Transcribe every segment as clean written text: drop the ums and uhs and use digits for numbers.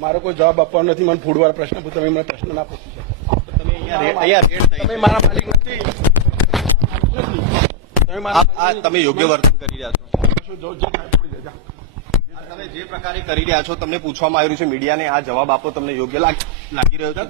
મારો કોઈ જવાબ આપવાનો નથી. મને ફૂડવાળા પ્રશ્ન તમે મને પ્રશ્ન ના પૂછી શકો. તમે મારા માલિક નથી. તમે યોગ્ય વર્તન કરી રહ્યા છો. તમે જે પ્રકારે કરી રહ્યા છો તમને પૂછવામાં આવી રહ્યું છે મીડિયાને આ જવાબ આપો તમને યોગ્ય લાગી રહ્યો છે.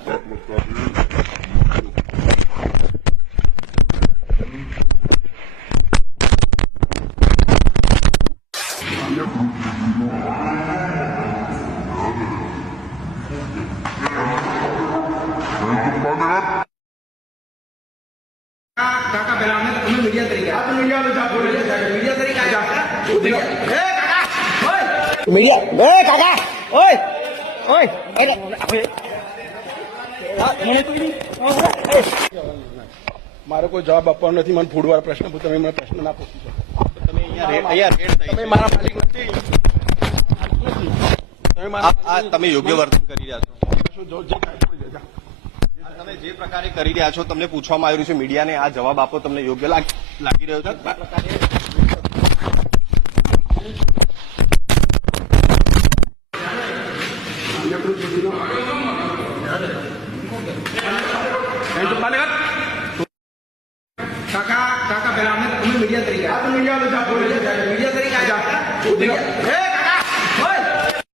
કાકા પેલા અમે મીડિયા તરીકે મારો કોઈ જવાબ આપવાનો નથી. મને ફૂડવાળા પ્રશ્ન તમે મને પ્રશ્ન ના પૂછી શકો. તમે મારા માલિક નથી. તમે યોગ્ય વર્તન કરી રહ્યા છો. તમે જે પ્રકારે કરી રહ્યા છો તમને પૂછવામાં આવી રહ્યું છે મીડિયાને આ જવાબ આપો તમને યોગ્ય લાગી રહ્યો છે. કાકા પેલા અમે મીડિયા તરીકે